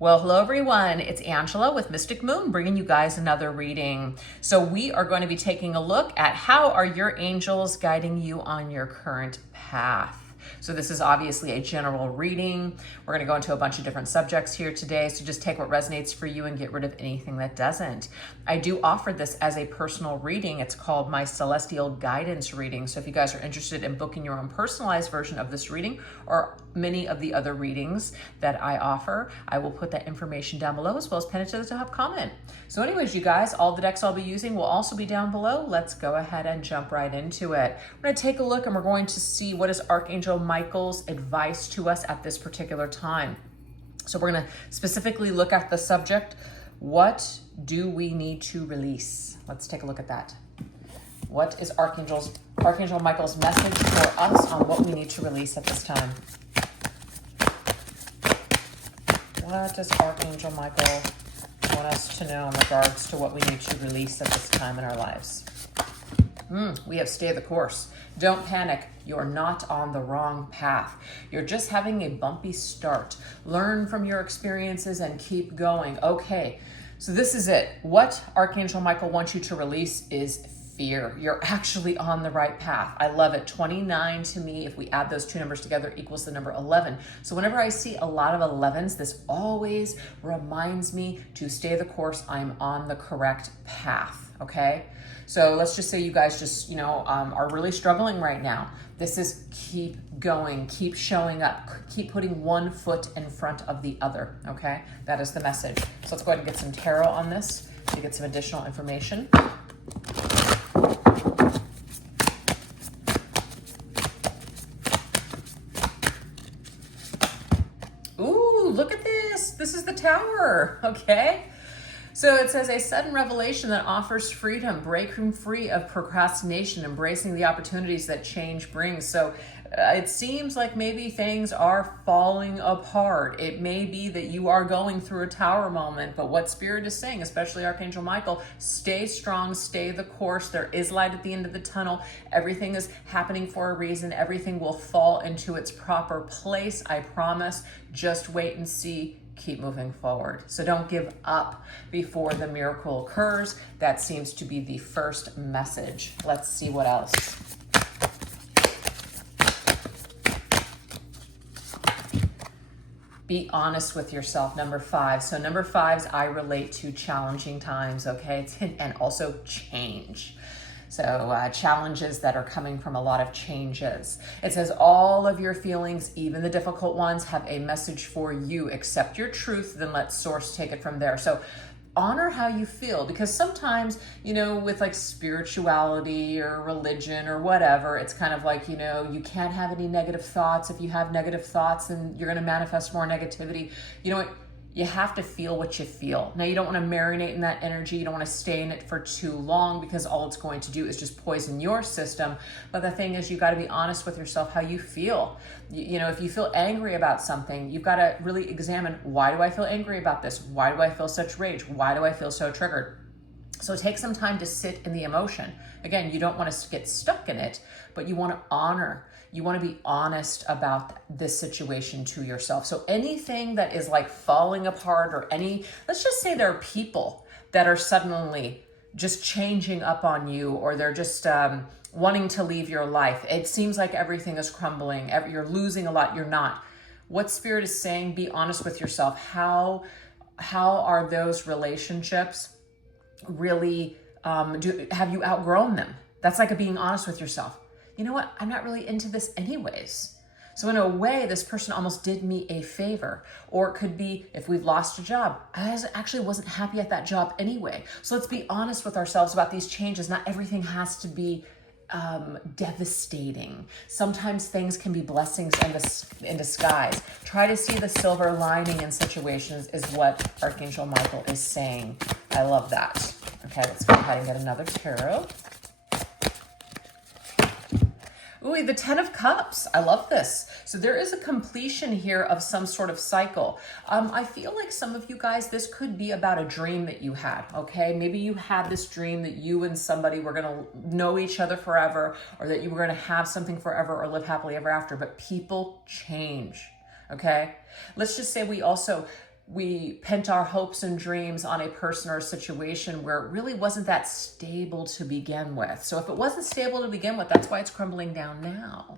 Well, hello everyone. It's Angela with Mystic Moon bringing you guys another reading. So we are going to be taking a look at how are your angels guiding you on your current path. So this is obviously a general reading. We're going to go into a bunch of different subjects here today. So just take what resonates for you and get rid of anything that doesn't. I do offer this as a personal reading. It's called my Celestial Guidance Reading. So if you guys are interested in booking your own personalized version of this reading or many of the other readings that I offer, I will put that information down below as well as pin it to the top comment. So anyways, you guys, all the decks I'll be using will also be down below. Let's go ahead and jump right into it. We're going to take a look and we're going to see what is Archangel Michael's advice to us at this particular time. So we're going to specifically look at the subject, what do we need to release? Let's take a look at that. What is Archangel Michael's message for us on what we need to release at this time? What does Archangel Michael want us to know in regards to what we need to release at this time in our lives? We have stay the course. Don't panic. You're not on the wrong path. You're just having a bumpy start. Learn from your experiences and keep going. Okay, so this is it. What Archangel Michael wants you to release is fear. You're actually on the right path. I love it. 29 to me, if we add those two numbers together, equals the number 11. So whenever I see a lot of 11s, this always reminds me to stay the course. I'm on the correct path. Okay. So let's just say you guys just, are really struggling right now. This is keep going, keep showing up, keep putting one foot in front of the other. Okay. That is the message. So let's go ahead and get some tarot on this to get some additional information. Ooh, look at this. This is the Tower. Okay. So it says a sudden revelation that offers freedom, breaking free of procrastination, embracing the opportunities that change brings. So it seems like maybe things are falling apart. It may be that you are going through a tower moment, but what Spirit is saying, especially Archangel Michael, stay strong, stay the course. There is light at the end of the tunnel. Everything is happening for a reason. Everything will fall into its proper place. I promise. Just wait and see. Keep moving forward. So don't give up before the miracle occurs. That seems to be the first message. Let's see what else. Be honest with yourself, number 5. So number 5's I relate to challenging times, okay? And also change. So challenges that are coming from a lot of changes. It says all of your feelings, even the difficult ones, have a message for you. Accept your truth, then let source take it from there. So honor how you feel, because sometimes, with like spirituality or religion or whatever, it's kind of like, you can't have any negative thoughts. If you have negative thoughts, then you're going to manifest more negativity. You know what? You have to feel what you feel. Now, you don't want to marinate in that energy. You don't want to stay in it for too long, because all it's going to do is just poison your system. But the thing is, you got to be honest with yourself how you feel. If you feel angry about something, you've got to really examine, why do I feel angry about this? Why do I feel such rage? Why do I feel so triggered? So take some time to sit in the emotion. Again, you don't want to get stuck in it, but you want to honor. You want to be honest about this situation to yourself. So anything that is like falling apart, or let's just say there are people that are suddenly just changing up on you, or they're just wanting to leave your life. It seems like everything is crumbling. You're losing a lot. You're not. What Spirit is saying, be honest with yourself. How are those relationships really, have you outgrown them? That's like being honest with yourself. You know what? I'm not really into this anyways. So in a way, this person almost did me a favor. Or it could be, if we've lost a job, I actually wasn't happy at that job anyway. So let's be honest with ourselves about these changes. Not everything has to be devastating. Sometimes things can be blessings in disguise. Try to see the silver lining in situations is what Archangel Michael is saying. I love that. Okay, let's go ahead and get another tarot. Ooh, the 10 of Cups. I love this. So there is a completion here of some sort of cycle. I feel like some of you guys, this could be about a dream that you had, okay? Maybe you had this dream that you and somebody were going to know each other forever, or that you were going to have something forever or live happily ever after, but people change, okay? Let's just say we also we pent our hopes and dreams on a person or a situation where it really wasn't that stable to begin with. So if it wasn't stable to begin with, that's why it's crumbling down now.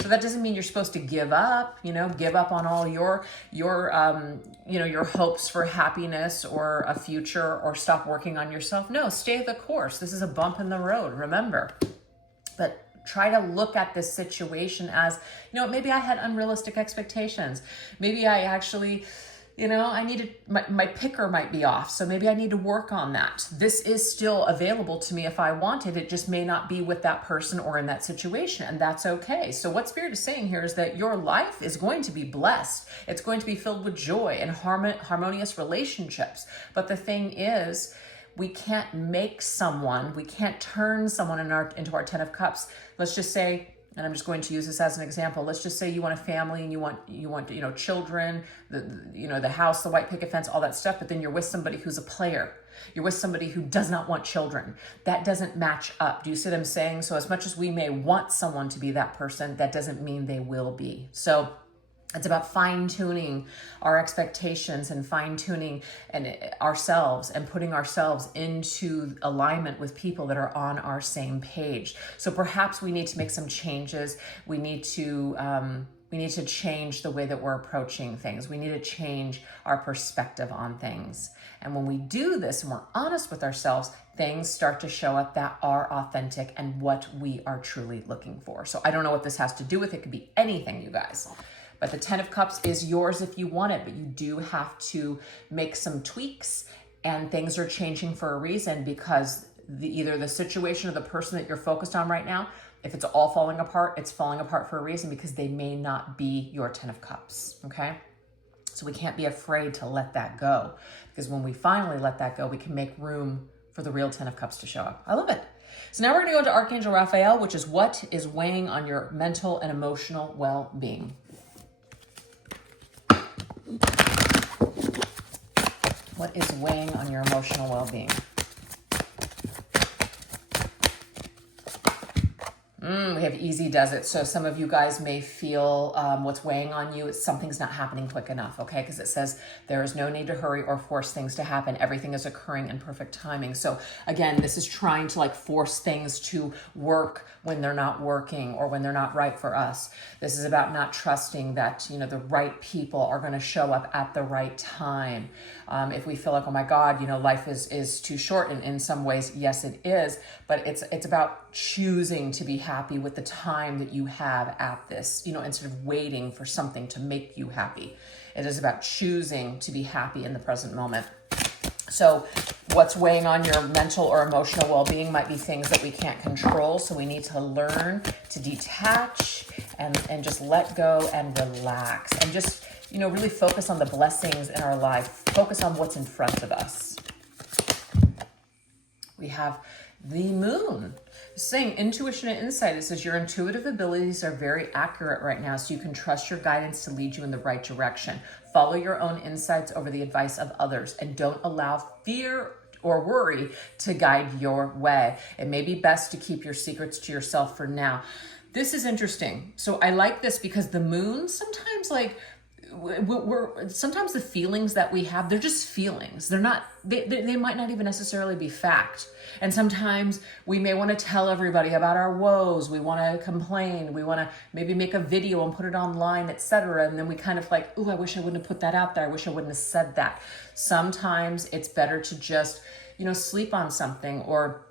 So that doesn't mean you're supposed to give up, give up on all your hopes for happiness or a future, or stop working on yourself. No, stay the course. This is a bump in the road, remember. But try to look at this situation as, maybe I had unrealistic expectations. Maybe I actually, I needed, my picker might be off. So maybe I need to work on that. This is still available to me if I wanted. It just may not be with that person or in that situation. And that's okay. So what Spirit is saying here is that your life is going to be blessed. It's going to be filled with joy and harmonious relationships. But the thing is, we can't we can't turn someone into our 10 of Cups. Let's just say, and I'm just going to use this as an example. Let's just say you want a family and you want children, the house, the white picket fence, all that stuff. But then you're with somebody who's a player. You're with somebody who does not want children. That doesn't match up. Do you see what I'm saying? So as much as we may want someone to be that person, that doesn't mean they will be. So it's about fine-tuning our expectations and fine-tuning ourselves and putting ourselves into alignment with people that are on our same page. So perhaps we need to make some changes. We need to change the way that we're approaching things. We need to change our perspective on things. And when we do this and we're honest with ourselves, things start to show up that are authentic and what we are truly looking for. So I don't know what this has to do with. It could be anything, you guys. But the 10 of Cups is yours if you want it, but you do have to make some tweaks, and things are changing for a reason, because either the situation or the person that you're focused on right now, if it's all falling apart, it's falling apart for a reason, because they may not be your 10 of Cups, okay? So we can't be afraid to let that go, because when we finally let that go, we can make room for the real 10 of Cups to show up. I love it. So now we're going to go into Archangel Raphael, which is what is weighing on your mental and emotional well-being. What is weighing on your emotional well-being? We have easy does it. So some of you guys may feel what's weighing on you is something's not happening quick enough, okay? Because it says there is no need to hurry or force things to happen. Everything is occurring in perfect timing. So again, this is trying to force things to work when they're not working or when they're not right for us. This is about not trusting that, the right people are going to show up at the right time. If we feel like, oh my God, life is too short, and in some ways, yes, it is, but it's about choosing to be happy with the time that you have at this, instead of waiting for something to make you happy. It is about choosing to be happy in the present moment. So what's weighing on your mental or emotional well-being might be things that we can't control. So we need to learn to detach and just let go and relax and just, really focus on the blessings in our life. Focus on what's in front of us. We have the moon. Saying intuition and insight. It says your intuitive abilities are very accurate right now, so you can trust your guidance to lead you in the right direction. Follow your own insights over the advice of others, and don't allow fear or worry to guide your way. It may be best to keep your secrets to yourself for now. This is interesting. So I like this because the moon sometimes sometimes the feelings that we have, they're just feelings. They're not, they might not even necessarily be fact. And sometimes we may want to tell everybody about our woes. We want to complain. We want to maybe make a video and put it online, etc. And then we kind of ooh, I wish I wouldn't have put that out there. I wish I wouldn't have said that. Sometimes it's better to just, sleep on something, or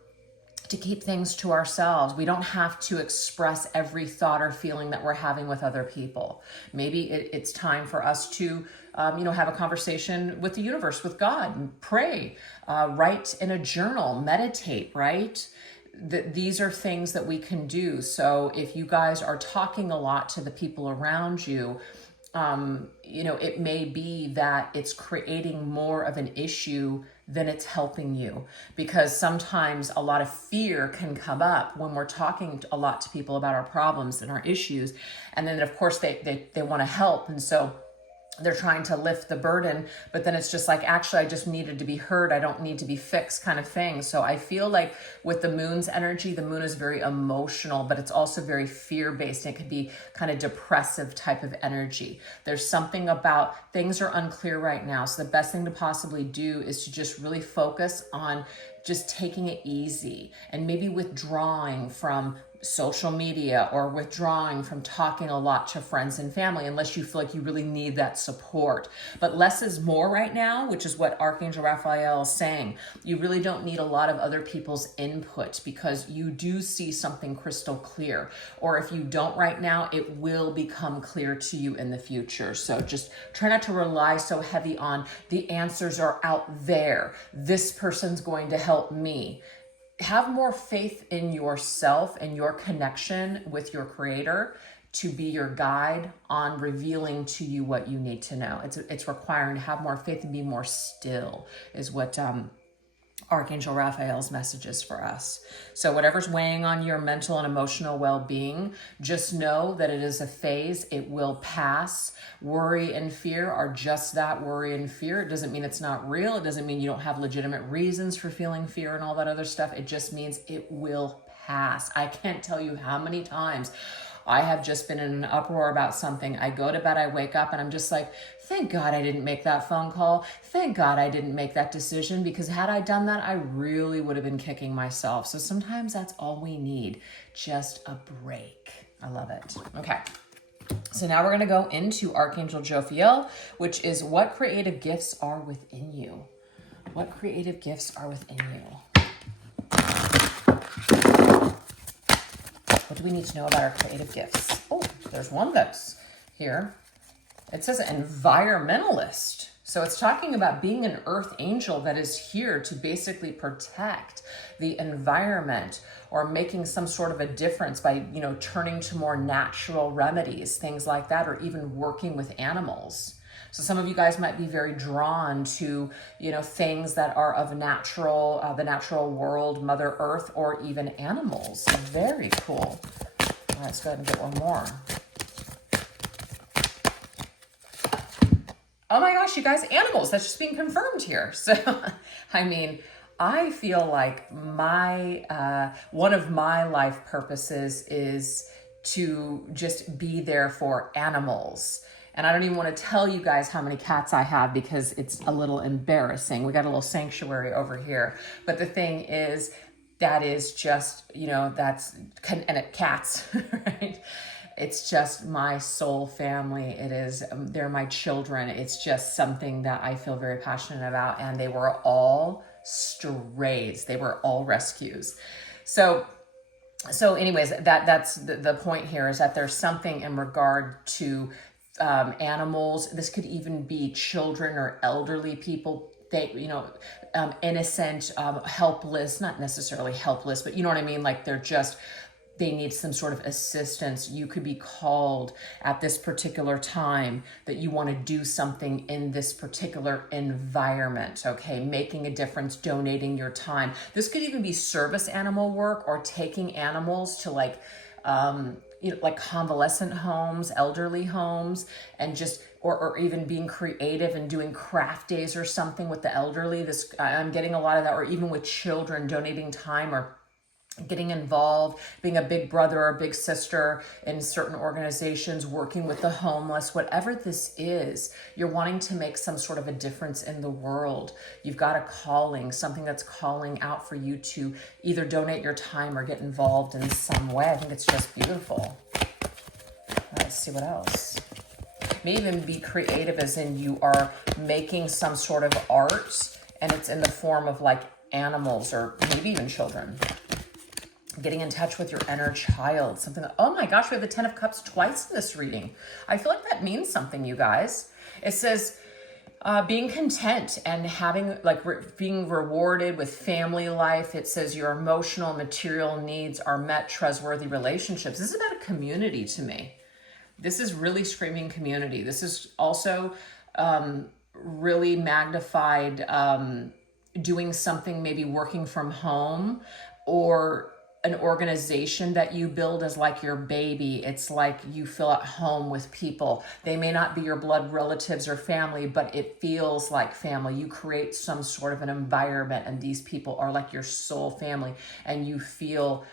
to keep things to ourselves. We don't have to express every thought or feeling that we're having with other people. Maybe it's time for us to, have a conversation with the universe, with God, and pray, write in a journal, meditate, right? These are things that we can do. So if you guys are talking a lot to the people around you, it may be that it's creating more of an issue than it's helping you, because sometimes a lot of fear can come up when we're talking a lot to people about our problems and our issues. And then of course they want to help. And so they're trying to lift the burden, but then it's just like, actually, I just needed to be heard. I don't need to be fixed kind of thing. So I feel like with the moon's energy, the moon is very emotional, but it's also very fear-based. It could be kind of depressive type of energy. There's something about things are unclear right now. So the best thing to possibly do is to just really focus on just taking it easy and maybe withdrawing from social media or withdrawing from talking a lot to friends and family unless you feel like you really need that support. But less is more right now, which is what Archangel Raphael is saying. You really don't need a lot of other people's input because you do see something crystal clear. Or if you don't right now, it will become clear to you in the future. So just try not to rely so heavy on the answers are out there. This person's going to help me. Have more faith in yourself and your connection with your creator to be your guide on revealing to you what you need to know. It's requiring to have more faith and be more still is what Archangel Raphael's message is for us. So whatever's weighing on your mental and emotional well-being, just know that it is a phase. It will pass. Worry and fear are just that, worry and fear. It doesn't mean it's not real. It doesn't mean you don't have legitimate reasons for feeling fear and all that other stuff. It just means it will pass. I can't tell you how many times I have just been in an uproar about something. I go to bed, I wake up, and I'm just like, thank God I didn't make that phone call. Thank God I didn't make that decision, because had I done that, I really would have been kicking myself. So sometimes that's all we need, just a break. I love it. Okay. So now we're going to go into Archangel Jophiel, which is what creative gifts are within you. What creative gifts are within you? What do we need to know about our creative gifts? Oh, there's one that's here. It says environmentalist. So it's talking about being an earth angel that is here to basically protect the environment or making some sort of a difference by, turning to more natural remedies, things like that, or even working with animals. So some of you guys might be very drawn to, things that are of the natural world, Mother Earth, or even animals. Very cool. All right, let's go ahead and get one more. Oh my gosh, you guys, animals, that's just being confirmed here. So, I feel like one of my life purposes is to just be there for animals. And I don't even want to tell you guys how many cats I have because it's a little embarrassing. We got a little sanctuary over here. But the thing is, that is just, cats, right? It's just my soul family. It is, they're my children. It's just something that I feel very passionate about. And they were all strays. They were all rescues. So anyways, that's the point here, is that there's something in regard to animals. This could even be children or elderly people, innocent, helpless, not necessarily helpless, but you know what I mean? Like they need some sort of assistance. You could be called at this particular time that you want to do something in this particular environment, okay? Making a difference, donating your time. This could even be service animal work or taking animals to like convalescent homes, elderly homes, and just, or even being creative and doing craft days or something with the elderly. I'm getting a lot of that, or even with children, donating time or getting involved, being a big brother or a big sister in certain organizations, working with the homeless, whatever this is, you're wanting to make some sort of a difference in the world. You've got a calling, something that's calling out for you to either donate your time or get involved in some way. I think it's just beautiful. Let's see what else. May even be creative, as in you are making some sort of art and it's in the form of like animals or maybe even children. Getting in touch with your inner child, something. Oh my gosh, we have the 10 of Cups twice in this reading. I feel like that means something, you guys. It says being content and having being rewarded with family life. It says your emotional, material needs are met, trustworthy relationships. This is about a community to me. This is really screaming community. This is also really magnified doing something, maybe working from home, or an organization that you build as like your baby. It's like you feel at home with people. They may not be your blood relatives or family, but it feels like family. You create some sort of an environment, and these people are like your soul family, and you feel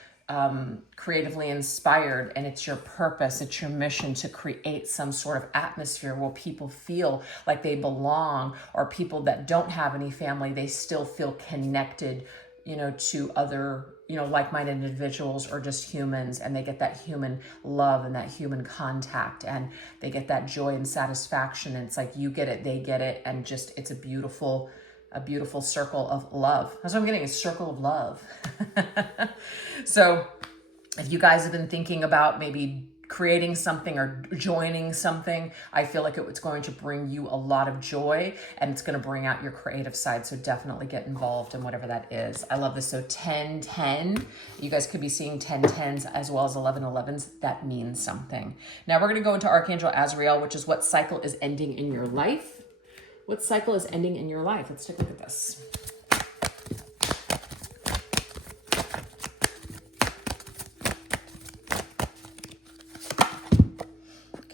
creatively inspired, and it's your purpose, it's your mission to create some sort of atmosphere where people feel like they belong, or people that don't have any family, they still feel connected, you know, to other, you know, like-minded individuals or just humans, and they get that human love and that human contact, and they get that joy and satisfaction, and it's like you get it, they get it, and just it's a beautiful circle of love. That's what I'm getting, a circle of love. So if you guys have been thinking about maybe creating something or joining something, I feel like it's going to bring you a lot of joy, and it's going to bring out your creative side. So definitely get involved in whatever that is. I love this. So 10-10, you guys could be seeing 10-10s as well as 11-11s. That means something. Now we're going to go into Archangel Azrael, which is what cycle is ending in your life. What cycle is ending in your life? Let's take a look at this.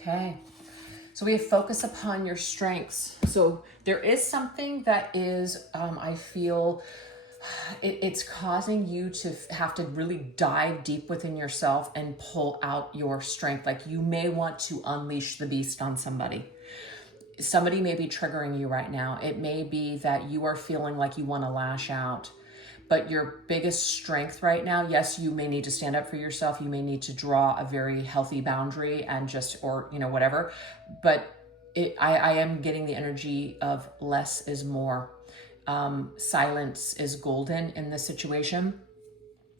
Okay, so we have focus upon your strengths. So there is something that is, I feel, it's causing you to have to really dive deep within yourself and pull out your strength. Like you may want to unleash the beast on somebody. Somebody may be triggering you right now. It may be that you are feeling like you want to lash out. But your biggest strength right now, yes, you may need to stand up for yourself. You may need to draw a very healthy boundary and just, or, you know, whatever. But I am getting the energy of less is more. Silence is golden in this situation.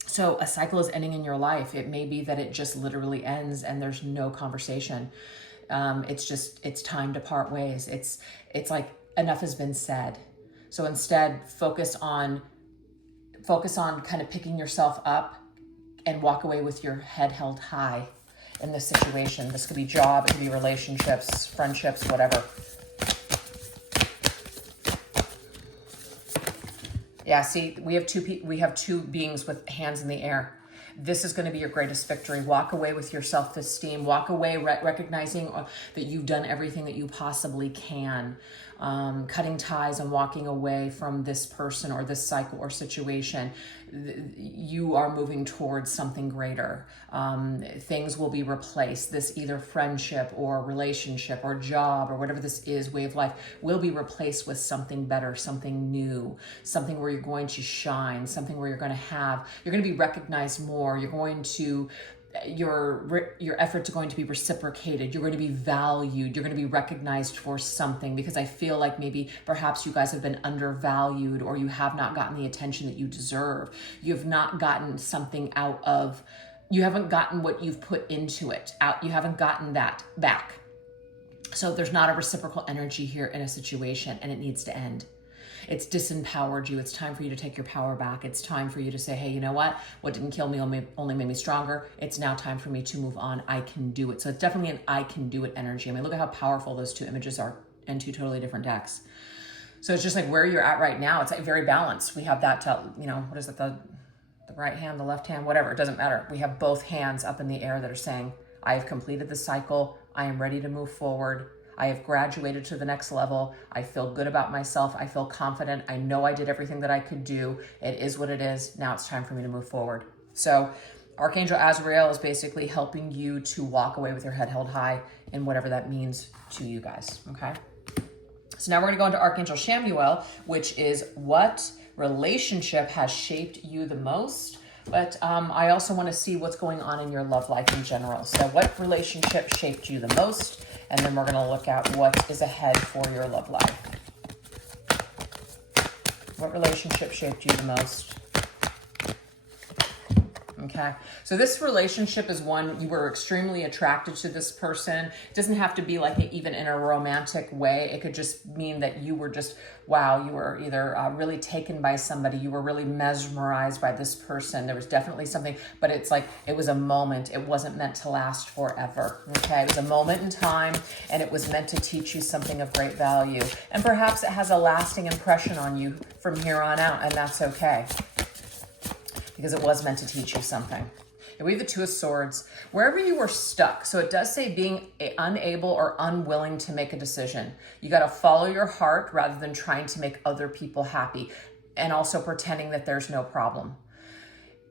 So a cycle is ending in your life. It may be that it just literally ends and there's no conversation. It's time to part ways. It's like enough has been said. So instead, focus on kind of picking yourself up and walk away with your head held high in this situation. This could be job, it could be relationships, friendships, whatever. Yeah, see, we have two beings with hands in the air. This is going to be your greatest victory. Walk away with your self-esteem. Walk away recognizing that you've done everything that you possibly can. Cutting ties and walking away from this person or this cycle or situation. You are moving towards something greater. Things will be replaced. This either friendship or relationship or job or whatever this is, way of life, will be replaced with something better, something new, something where you're going to shine, something where you're going to be recognized more. You're going to, your efforts are going to be reciprocated. You're going to be valued. You're going to be recognized for something, because I feel like maybe perhaps you guys have been undervalued, or you have not gotten the attention that you deserve. You have not gotten something you haven't gotten what you've put into it out. You haven't gotten that back. So there's not a reciprocal energy here in a situation, and it needs to end. It's disempowered you. It's time for you to take your power back. It's time for you to say, hey, you know what? What didn't kill me only made me stronger. It's now time for me to move on. I can do it. So it's definitely an I can do it energy. I mean, look at how powerful those two images are in two totally different decks. So it's just like where you're at right now. It's like very balanced. We have that, what is it? The right hand, the left hand, whatever. It doesn't matter. We have both hands up in the air that are saying, I have completed the cycle. I am ready to move forward. I have graduated to the next level. I feel good about myself. I feel confident. I know I did everything that I could do. It is what it is. Now it's time for me to move forward. So Archangel Azrael is basically helping you to walk away with your head held high in whatever that means to you guys, okay? So now we're gonna go into Archangel Chamuel, which is what relationship has shaped you the most. But I also want to see what's going on in your love life in general. So what relationship shaped you the most? And then we're going to look at what is ahead for your love life. What relationship shaped you the most? Okay, so this relationship is one you were extremely attracted to this person. It doesn't have to be like even in a romantic way. It could just mean that you were just, wow, you were either really taken by somebody, you were really mesmerized by this person. There was definitely something, but it's like it was a moment. It wasn't meant to last forever, okay? It was a moment in time, and it was meant to teach you something of great value. And perhaps it has a lasting impression on you from here on out, and that's okay. because it was meant to teach you something. And we have the Two of Swords. Wherever you were stuck, so it does say being unable or unwilling to make a decision. You got to follow your heart rather than trying to make other people happy, and also pretending that there's no problem.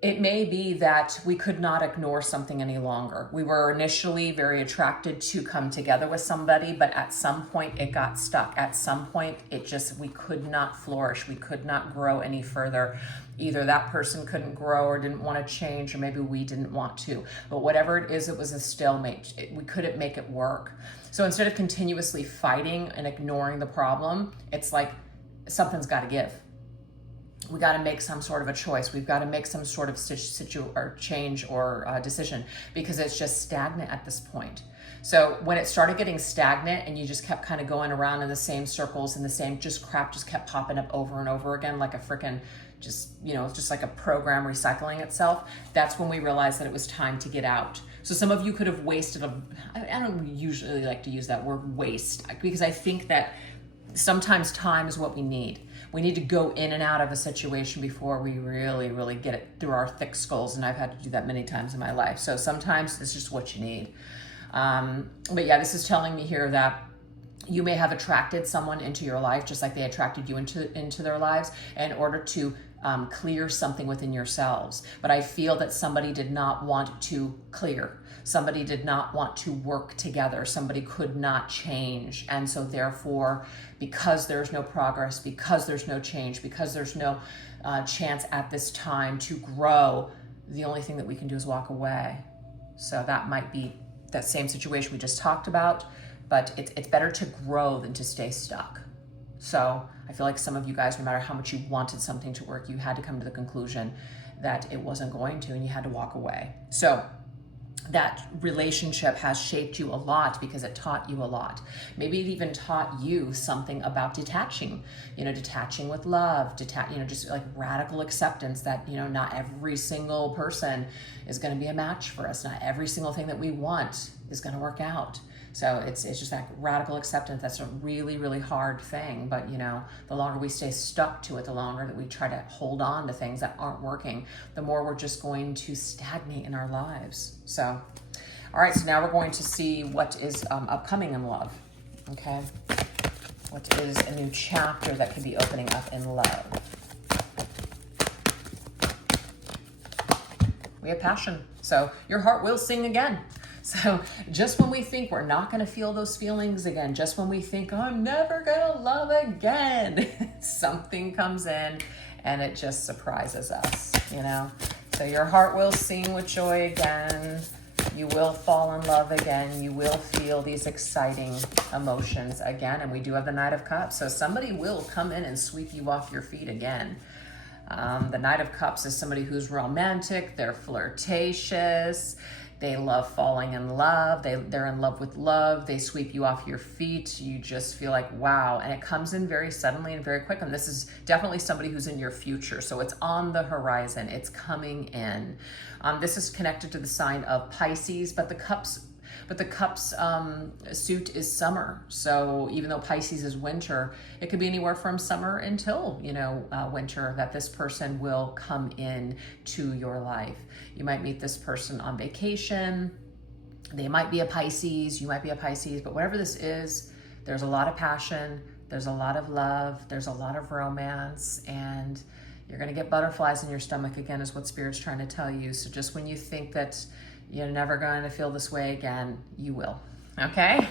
It may be that we could not ignore something any longer. We were initially very attracted to come together with somebody, but at some point it got stuck. At some point we could not flourish. We could not grow any further. Either that person couldn't grow or didn't want to change, or maybe we didn't want to. But whatever it is, it was a stalemate. We couldn't make it work. So instead of continuously fighting and ignoring the problem, it's like something's got to give. We got to make some sort of a choice. We've got to make some sort of change or decision, because it's just stagnant at this point. So when it started getting stagnant and you just kept kind of going around in the same circles and the same crap just kept popping up over and over again, like a freaking just like a program recycling itself, that's when we realized that it was time to get out. So some of you could have wasted I don't usually like to use that word waste, because I think that sometimes time is what we need. We need to go in and out of a situation before we really, really get it through our thick skulls. And I've had to do that many times in my life. So sometimes it's just what you need. But yeah, this is telling me here that you may have attracted someone into your life just like they attracted you into their lives in order to clear something within yourselves. But I feel that somebody did not want to clear. Somebody did not want to work together. Somebody could not change. And so therefore, because there's no progress, because there's no change, because there's no chance at this time to grow, the only thing that we can do is walk away. So that might be that same situation we just talked about, but it's better to grow than to stay stuck. So I feel like some of you guys, no matter how much you wanted something to work, you had to come to the conclusion that it wasn't going to, and you had to walk away. So that relationship has shaped you a lot because it taught you a lot. Maybe it even taught you something about detaching with love, just like radical acceptance that, not every single person is going to be a match for us. Not every single thing that we want is going to work out. So it's just that radical acceptance. That's a really, really hard thing. But, the longer we stay stuck to it, the longer that we try to hold on to things that aren't working, the more we're just going to stagnate in our lives. So, all right, so now we're going to see what is upcoming in love, okay? What is a new chapter that could be opening up in love? We have passion. So your heart will sing again. So just when we think we're not going to feel those feelings again, just when we think, oh, I'm never going to love again, something comes in and it just surprises us, So your heart will sing with joy again. You will fall in love again. You will feel these exciting emotions again. And we do have the Knight of Cups. So somebody will come in and sweep you off your feet again. The Knight of Cups is somebody who's romantic. They're flirtatious. They love falling in love. They're in love with love. They sweep you off your feet. You just feel like, wow. And it comes in very suddenly and very quick. And this is definitely somebody who's in your future. So it's on the horizon. It's coming in. This is connected to the sign of Pisces, but the cups suit is summer. So even though Pisces is winter, it could be anywhere from summer until, winter that this person will come in to your life. You might meet this person on vacation. They might be a Pisces. You might be a Pisces, but whatever this is, there's a lot of passion. There's a lot of love. There's a lot of romance, and you're going to get butterflies in your stomach again is what Spirit's trying to tell you. So just when you think that you're never going to feel this way again, you will. Okay?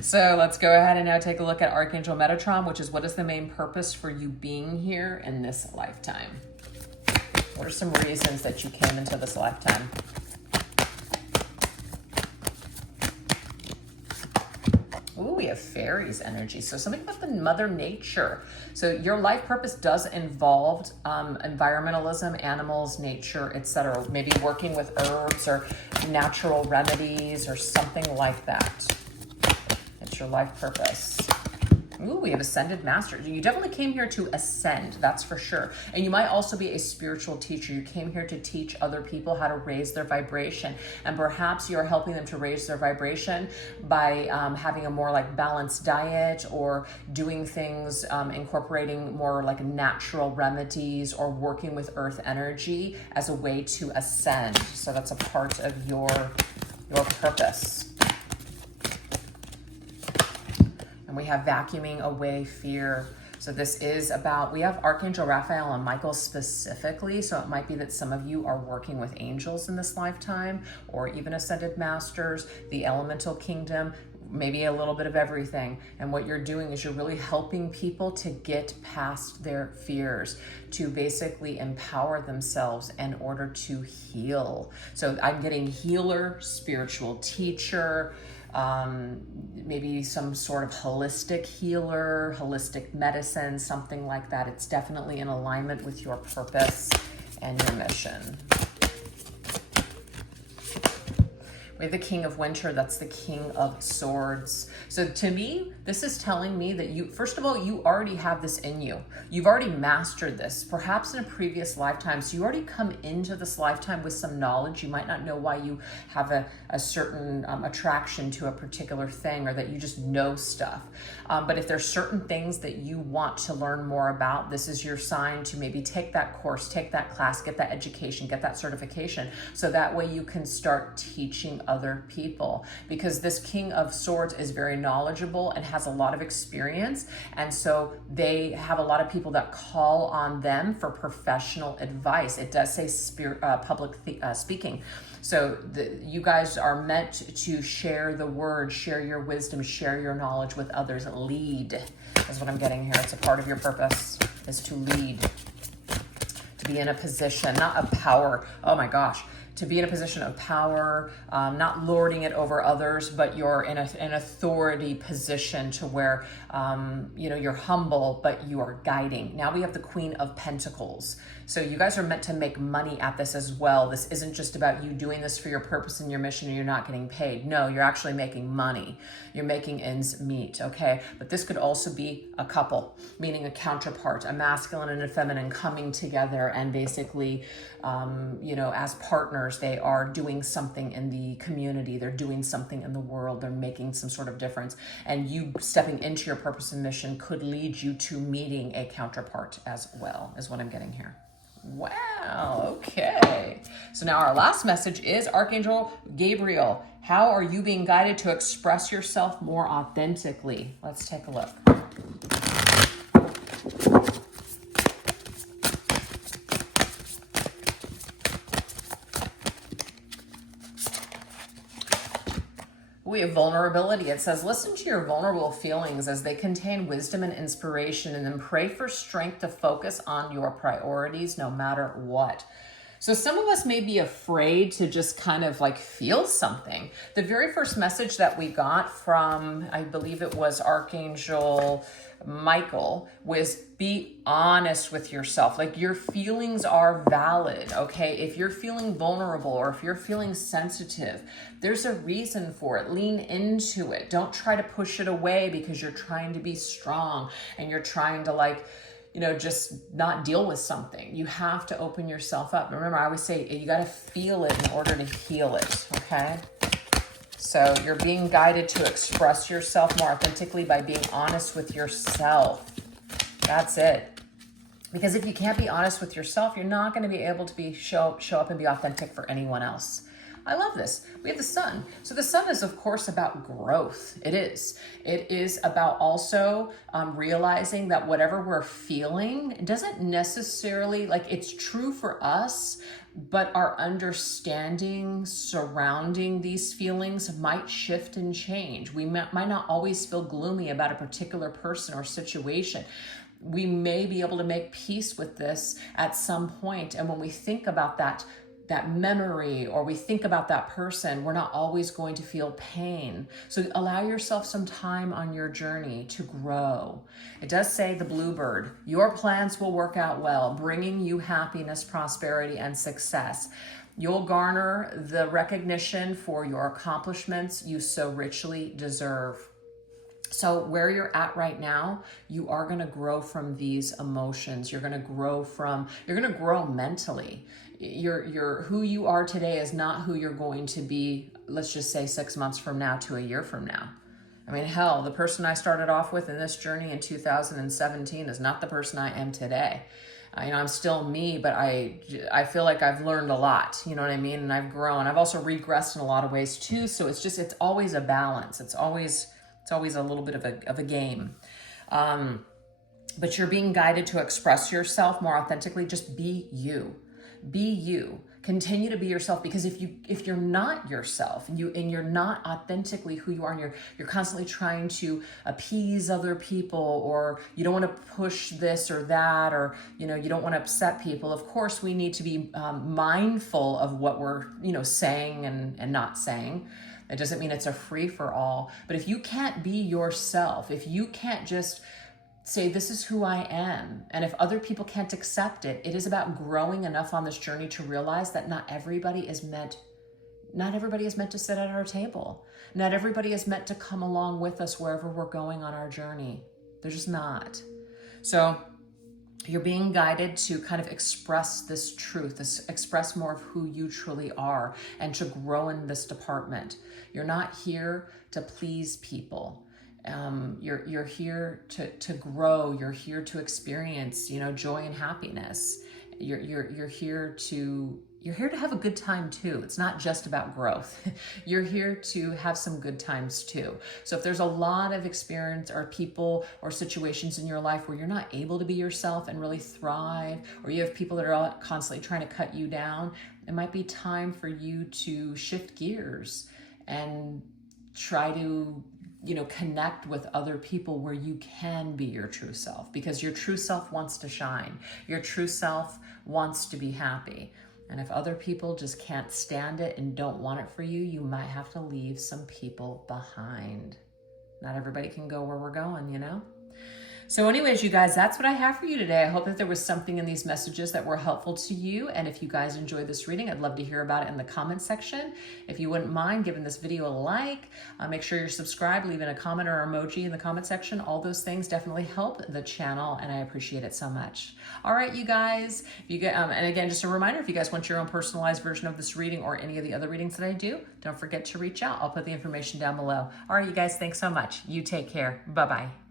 So let's go ahead and now take a look at Archangel Metatron, which is what is the main purpose for you being here in this lifetime? What are some reasons that you came into this lifetime? Ooh, we have fairies energy. So something about the Mother Nature. So your life purpose does involve environmentalism, animals, nature, etc. Maybe working with herbs or natural remedies or something like that. It's your life purpose. Ooh, we we have ascended master. You definitely came here to ascend, that's for sure. And you might also be a spiritual teacher. You came here to teach other people how to raise their vibration. And perhaps you're helping them to raise their vibration by having a more like balanced diet, or doing things, incorporating more like natural remedies, or working with earth energy as a way to ascend. So that's a part of your purpose. And we have vacuuming away fear. So this is about, we have Archangel Raphael and Michael specifically. So it might be that some of you are working with angels in this lifetime, or even ascended masters, the elemental kingdom, maybe a little bit of everything. And what you're doing is you're really helping people to get past their fears, to basically empower themselves in order to heal. So I'm getting healer, spiritual teacher, maybe some sort of holistic healer, holistic medicine, something like that. It's definitely in alignment with your purpose and your mission. We have the King of Winter, that's the King of Swords. So to me, this is telling me that you, first of all, you already have this in you. You've already mastered this, perhaps in a previous lifetime. So you already come into this lifetime with some knowledge. You might not know why you have a certain attraction to a particular thing, or that you just know stuff. But if there's certain things that you want to learn more about, this is your sign to maybe take that course, take that class, get that education, get that certification. So that way you can start teaching other people, because this King of Swords is very knowledgeable and has a lot of experience. And so they have a lot of people that call on them for professional advice. It does say public speaking. So you guys are meant to share the word, share your wisdom, share your knowledge with others. Lead is what I'm getting here. It's a part of your purpose, is to lead, to be in a position, not of power. Oh my gosh. To be in a position of power, not lording it over others, but you're in an authority position to where, you're humble, but you are guiding. Now we have the Queen of Pentacles. So you guys are meant to make money at this as well. This isn't just about you doing this for your purpose and your mission and you're not getting paid. No, you're actually making money. You're making ends meet, okay? But this could also be a couple, meaning a counterpart, a masculine and a feminine coming together and basically, as partners, they are doing something in the community. They're doing something in the world. They're making some sort of difference. And you stepping into your purpose and mission could lead you to meeting a counterpart as well, is what I'm getting here. Wow, okay. So now our last message is Archangel Gabriel. How are you being guided to express yourself more authentically? Let's take a look. We have vulnerability. It says, listen to your vulnerable feelings as they contain wisdom and inspiration, and then pray for strength to focus on your priorities no matter what. So some of us may be afraid to just kind of like feel something. The very first message that we got from, I believe it was Archangel Michael, was be honest with yourself. Like, your feelings are valid, okay? If you're feeling vulnerable or if you're feeling sensitive, there's a reason for it. Lean into it. Don't try to push it away because you're trying to be strong and you're trying to just not deal with something. You have to open yourself up. Remember, I always say you got to feel it in order to heal it, okay? So you're being guided to express yourself more authentically by being honest with yourself. That's it. Because if you can't be honest with yourself, you're not going to be able to show up and be authentic for anyone else. I love this. We have the sun. So the sun is, of course, about growth. It is. It is about also realizing that whatever we're feeling doesn't necessarily, it's true for us, but our understanding surrounding these feelings might shift and change. We might not always feel gloomy about a particular person or situation. We may be able to make peace with this at some point. And when we think about that memory, or we think about that person, we're not always going to feel pain. So allow yourself some time on your journey to grow. It does say the bluebird, your plans will work out well, bringing you happiness, prosperity, and success. You'll garner the recognition for your accomplishments you so richly deserve. So where you're at right now, you are going to grow from these emotions. You're going to grow mentally. You're who you are today is not who you're going to be, let's just say 6 months from now to a year from now. I mean, hell, the person I started off with in this journey in 2017 is not the person I am today. I'm still me, but I feel like I've learned a lot, you know what I mean? And I've grown. I've also regressed in a lot of ways too. So it's always a balance. It's always a little bit of a game. But you're being guided to express yourself more authentically. Just be you. Be you. Continue to be yourself, because if you're not yourself and you're not authentically who you are, and you're constantly trying to appease other people, or you don't want to push this or that, or you don't want to upset people. Of course, we need to be mindful of what we're saying and not saying. It doesn't mean it's a free for all. But if you can't be yourself, if you can't just say, this is who I am, and if other people can't accept it, it is about growing enough on this journey to realize that not everybody is meant to sit at our table. Not everybody is meant to come along with us wherever we're going on our journey. They're just not. So you're being guided to kind of express this truth, express more of who you truly are, and to grow in this department. You're not here to please people. You're here to grow. You're here to experience, joy and happiness. You're here to have a good time too. It's not just about growth. You're here to have some good times too. So if there's a lot of experience or people or situations in your life where you're not able to be yourself and really thrive, or you have people that are constantly trying to cut you down, it might be time for you to shift gears and try to connect with other people where you can be your true self, because your true self wants to shine. Your true self wants to be happy. And if other people just can't stand it and don't want it for you, you might have to leave some people behind. Not everybody can go where we're going, So anyways, you guys, that's what I have for you today. I hope that there was something in these messages that were helpful to you. And if you guys enjoyed this reading, I'd love to hear about it in the comment section. If you wouldn't mind giving this video a like, make sure you're subscribed, leaving a comment or emoji in the comment section. All those things definitely help the channel, and I appreciate it so much. All right, you guys, if you get, and again, just a reminder, if you guys want your own personalized version of this reading or any of the other readings that I do, don't forget to reach out. I'll put the information down below. All right, you guys, thanks so much. You take care. Bye-bye.